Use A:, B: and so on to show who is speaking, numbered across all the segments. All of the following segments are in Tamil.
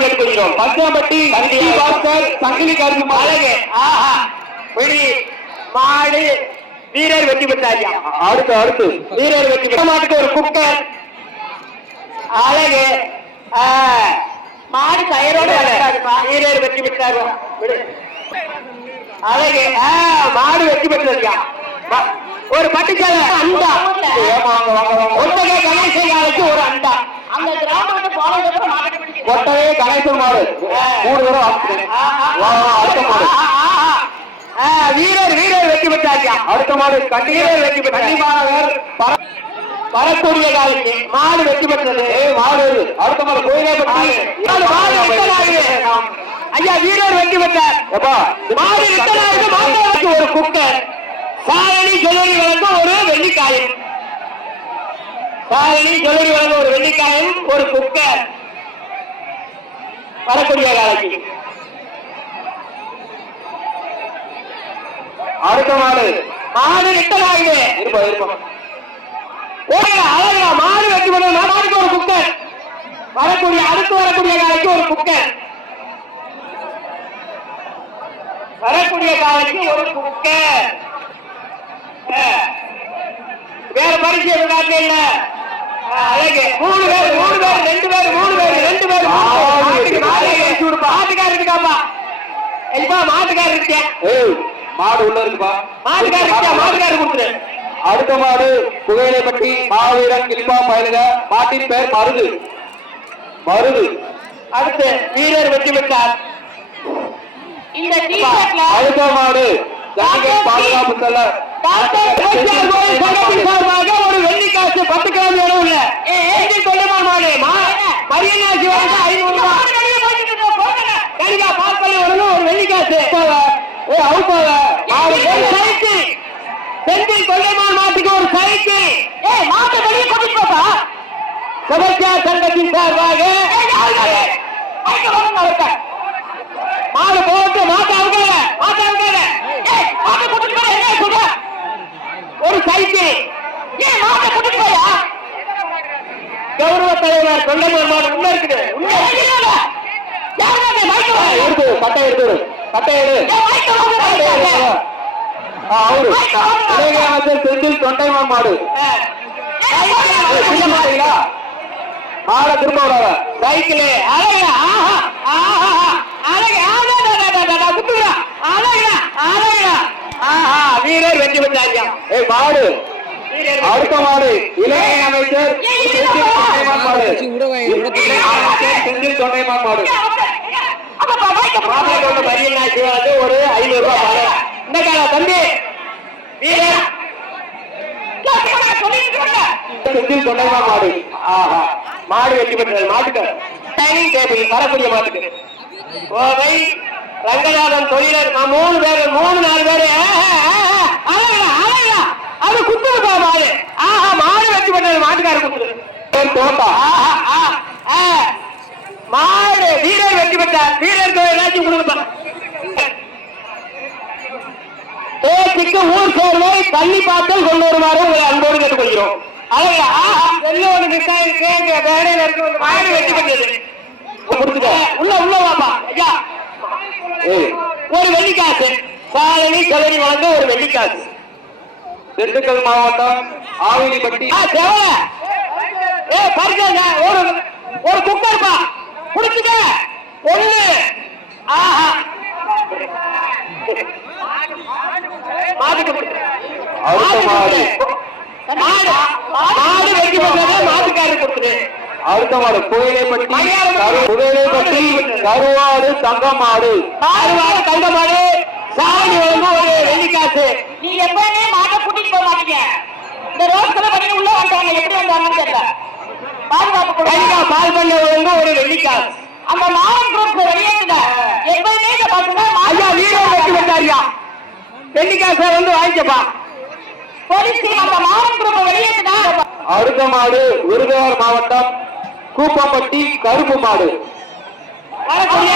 A: கேட்டுக்கொள்கிறோம். பச்சாம்பட்டி பாஸ்கர் சங்கிலி கருப்பு அழகு. ஆஹா. பிடி மாடு வீரர் வெற்றி பெற்றாரியா அடுத்து அடுத்து. வீரர் வெற்றி பெற்ற மாட்டுக்கு ஒரு குக்கர். அழகு. ஆ, மாடு கயிறோடு. வீரர் வெற்றி பெற்றாரு. அழகு. ஆ, மாடு வெற்றி ம- ஒரு பட்டுச்சால அண்டா. ஒட்டகை கணேசன் ஒரு அண்டா.
B: அந்த
A: ஒட்டகை கணேசன் மாடு. மூணு
B: ஆ, வீரர் வீரர் வெற்றி பெற்றாரியா
A: அடுத்த மாடு.
B: வீரர் வெற்றி பெற்றார். வரக்கூடிய காலைக்கு மாடு வெற்றி பெற்றது.
A: மாடு. அடுத்த மாடு கோயிலே பற்றி.
B: ஐயா வீரர் வெற்றி பெற்றார். மாடு ஒரு குக்கர் சாரணி ஜுவல்லரி வழங்கும் ஒரு வெள்ளிக்காயின். காலையில் ஜுவல்லரி வழங்கும் ஒரு வெள்ளிக்காயும் ஒரு குக்கர் வரக்கூடிய காலைக்கு
A: அடுத்த மாடு.
B: மாடு ரிட்டன்
A: இருப்பா இருப்பா.
B: ஓடுங்க அழகா மாடு வெட்டி பண்ண மாடுக்கு ஒரு குக்கர் வரக்கூடிய அடுத்து வரக்கூடிய காலைக்கு ஒரு குக்கர் வரக்கூடிய காலைக்கு ஒரு குக்கர் வேற பரிசு எதுவும் இல்ல. மூணு பேர் மூணு பேர் ரெண்டு பேர் மூணு பேர் ரெண்டு பேர். மாட்டுக்காரர் இருக்காப்பா எப்பா மாட்டுக்காரர் இருக்கியா
A: ஏய் மாடு உள்ள இருக்குப்பா.
B: மாட்டுக்காரர் இருக்கியா மாட்டுக்காரர் கொடுத்துரு
A: அடுத்த மாடு புகையிலைப்பட்டி மாவீரன் கில்பா பயலுக. மாட்டின் பெயர் மருது. மருது.
B: அடுத்து வீரர் வெற்றி பெற்றார். இந்த
A: அடுத்த மாடு. பாதுகாப்பு செல்ல
B: சார்பாக ஒரு வெள்ளிக்காசு பத்து கிழமை ஏற்றி கொள்ளுமா மாடு? மரியனாசி வந்து ஐநூறு ரூபாய் பால்பள்ளி வரணும் ஒரு வெள்ளிக்காசு. ஏ அவுப்பாவ ஒரு சைக்கிள். செந்தில் கொள்ளைமான் மாட்டுக்கு ஒரு சைக்கிள். ஏ மாட்டை வெளியே கூட்டிட்டு போப்பா. சுபத்தியா சங்கத்தின் சார்பாக. மாடு போட்டு மாட்டை அவுக்காத மாட்டை அவுக்காத ஏய், மாட்டை கூட்டிட்டு போய் என்ன சொல்ற ஒரு சைக்கிள் ஏன் மாட்டை கூட்டிட்டு போயா கௌரவ தலைவர் கொள்ளைமான் மாடு உள்ள இருக்குது உள்ள இருக்குது. யாருங்க அந்த மைக்கை வாங்க?
A: எடுத்து கட்டை எடுத்து கட்டை எடு
B: ஏய், மைக்கை வாங்க,
A: கட்டை எடு.
B: மைக்கை வாங்க.
A: ஆ, அவரு. இளைஞர் செந்தில் தொண்டைமான் மாடு. மாடை திரும்ப விடாத
B: சைக்கிள் அழகா. அழகா அழகா அழகா ஆஹா. வீரர் வெற்றி பெற்றாரியா
A: ஏய் மாடு. அடுத்த மாடு இளைஞர் அமைச்சர் செந்தில் தொண்டைமான் மாடு.
B: ஒரு ஐநூறு ரூபாய். இந்த கால தம்பி
A: செந்தில் தொண்டைமான் மாடு.
B: ஆஹா மாடு வெற்றி பெற்றது மாட்டுக்கு. டைனிங் டேபிள் வரக்கூடிய கோவை ரங்கநாதன் தொழிலர் நான் மூணு பேரு மூணு நாலு பேரு. அது குத்துருப்பா மாடு. ஆஹா மாடு வெற்றி பெற்றது மாட்டுக்காரர் குத்துரு
A: பேர் தோட்டா
B: ஆஹா ஆ, ஆ. மாடு வீரர் வெற்றி பெற்றார். வீரர் ஏதாச்சும் கொடுப்பா பேச்சுக்கு ஊர் சேர்வை பள்ளி பாத்தல் கொண்டு வருமாறு உங்களை அன்போடு கேட்டுக்கொள்கிறோம். அழகா ஆஹா. எல்லோரு மிட்டாய் கேங்க வேலையில இருக்கு. ஒரு மாடு வெற்றி பெற்றது. உள்ள உள்ள வாப்பா. ஐயா. ஒரு வெள்ளிக்காசு. சாரணி கதறி வழங்க ஒரு வெள்ளிக்காசு.
A: திண்டுக்கல் மாவட்டம் ஆவினிப்பட்டி
B: ஒரு ஒரு குக்கர் பா குடிச்சுக்க. ஒண்ணு. ஆஹா.
A: அடுத்த மாடு.
B: மாடு. வெட்டி போட்டதே மாட்டுக்காரர் கொடுத்துரு
A: அடுத்த மாடு. புகையிலைப்பட்டி கரு- புகையிலைப்பட்டி கருவாடு தங்கம் மாடு.
B: மாடு தங்க மாடு. சாணி வந்து ஒரு வெள்ளிக்காசு
C: நீ எப்பவுமே மாட்டை கூட்டிட்டு போக மாட்டீங்க. இந்த ரோட்ல பண்ணி உள்ள வந்தாங்க எப்படி வந்தாங்கன்னு தெரியல. பாதுகாப்பு கொடுங்க.
B: பால் பண்ண வந்து ஒரு வெள்ளிக்காசு
C: அந்த மாவன் குரூப் வெளியேற்றுங்க எப்பவுமே இந்த பசங்க
B: ஐயா வீரர் வெட்டி வந்தாரியா? வெள்ளிக்காசை வந்து வாங்கிக்கப்பா.
C: போலீஸ் அந்த மாவன் குரூப் வெளியேற்றுங்க
A: அடுத்த மாடு விருதுநகர் மாவட்டம் கூப்பம்பட்டி கருப்பு மாடு.
B: வரக்கூடிய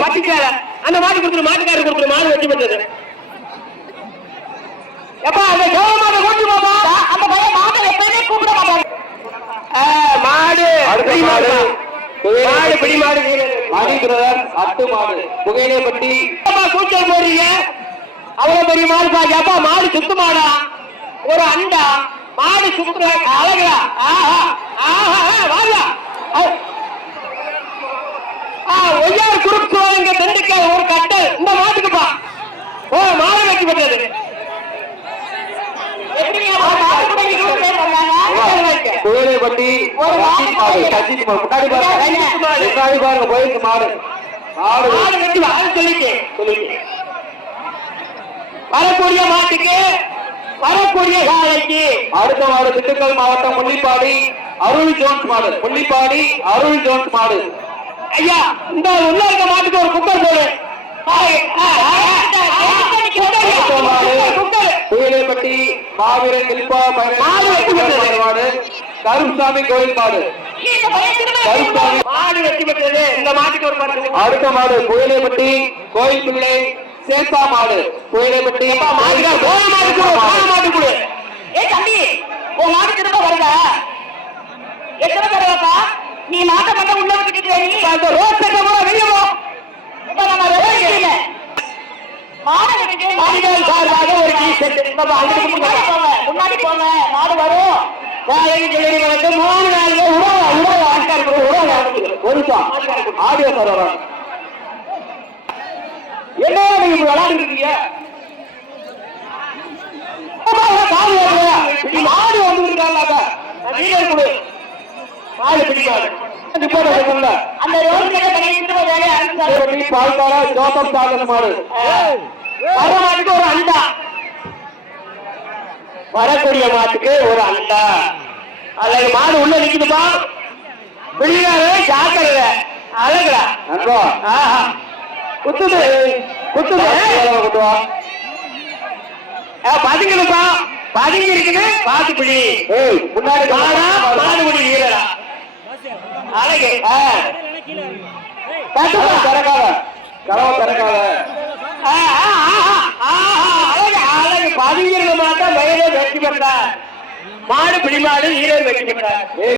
B: பட்டிக்கார அந்த மாடு கொடுத்துரு மாட்டுக்காரர் கொடுத்துரு மாடு வெட்டி பெற்றது எப்பா அந்த கௌரவ மாட்டை கூட்டி போப்பா.
C: அந்த பையன் மாட்டை எப்பவுமே கூப்பிட மாட்டாங்க
B: ஆ, மாடு. பிடிமாடு மாடு. பிடிமாடு வீரர்
A: மணி பிரதர் அட்டு மாடு. புகையிலைப்பட்டி
B: அப்பா கூச்சல் போடுறீங்க? அவ்வளவு பெரிய மாடு பாக்க அப்பா மாடு சுத்து மாடா? ஒரு அண்டா. மாடு சுத்துற அழகா ஆஹா ஆஹா வாங்க. ஒய்யார் குரூப் இங்க திண்டுக்கல் ஒரு கட்டல் இந்த மாட்டுக்குப்பா ஓ மாடு வெட்டி பெற்றது
C: எப்படிங்க மாட்டு போட்டி கூட பேர் பண்ணாங்க
A: புகையிலைப்பட்டி
C: ஒரு
A: ரஞ்சித் மாடு
C: மாடு.
A: ரஞ்சித் மாடு முன்னாடி பாருங்க. போயிருக்கு மாடு. மாடு.
B: சொல்லிட்டு. சொல்லிட்டு. வரக்கூடிய மாட்டுக்கு வரக்கூடிய காலைக்கு
A: அடுத்த மாடு திண்டுக்கல் மாவட்டம் முள்ளிப்பாடி அருள் ஜோன்ஸ் மாடு. முள்ளிப்பாடி அருள் ஜோன்ஸ் மாடு.
B: ஐயா இந்த உள்ள இருக்க மாட்டுக்கு ஒரு குக்கர் போடு.
A: மாடு. புயலைப்பட்டி
B: மாடு வெட்டி பெற்றது.
A: மாடு கருப்புசாமி கோயில் மாடு.
B: மாடு
A: அடுத்த மாடு புயலைப்பட்டி கோயில் பிள்ளை சேத்தா மாடு. புயலைப்பட்டி
B: மாட்டு கொடு
C: ஏ தம்பி உன் மாடு திரும்ப வருதா? எத்தனை தடவைப்பா நீ மாட்டை மட்டும் உள்ள விட்டுட்டு நீ
B: அந்த ரோட் சைடுல போற வெளிய போ.
C: இப்ப நம்ம ரோட்ல மாடை விட்டுட்டு
B: மாடுகள் சார்பாக ஒரு டீ அங்கிட்டு
C: முன்னாடி
B: போங்க.
C: மாடு வரும்.
B: வந்து மூணு நாள் உறவு உறவு ஆட்கார் உறவு
A: ஒரு ஆடியோ சார் வரோம்.
B: என்ன நீங்க விளையாடிட்டு இருக்கீங்க. இப்படி மாடு வந்துருக்காங்க வீரர் கொடு. மாடு பிடிக்காது
C: அந்த பையன் திரும்ப வேலையை ஆரம்பிச்சாரு.
A: புயலைப்பட்டி பால்காரா ஜோசப் மாடு.
B: வர மாட்டுக்கு ஒரு அண்டா. வரக்கூடிய மாட்டுக்கு ஒரு அண்டா. அல்லது மாடு உள்ள நிக்குதுப்பா. பிள்ளையாரு ஜாக்கிரத அழகுடா.
A: நண்பா.
B: ஆஹா. குத்துது. குத்துது.
A: கொண்டு வா.
B: பதுங்கணுப்பா பதுங்கி இருக்குது. பாத்து பிடி
A: ஏய் முன்னாடி
B: மாடா மாடுபிடி வீரரா. அழகு. தட்டுப்பா.
A: திறக்காத கதவை திறக்காத
B: அழகு. அழகு. பதுங்கிருந்த மாட்டா மயிலே வெற்றி பெற்றார். மாடு பிடிமாடு வீரர் வெற்றி பெற்றார்.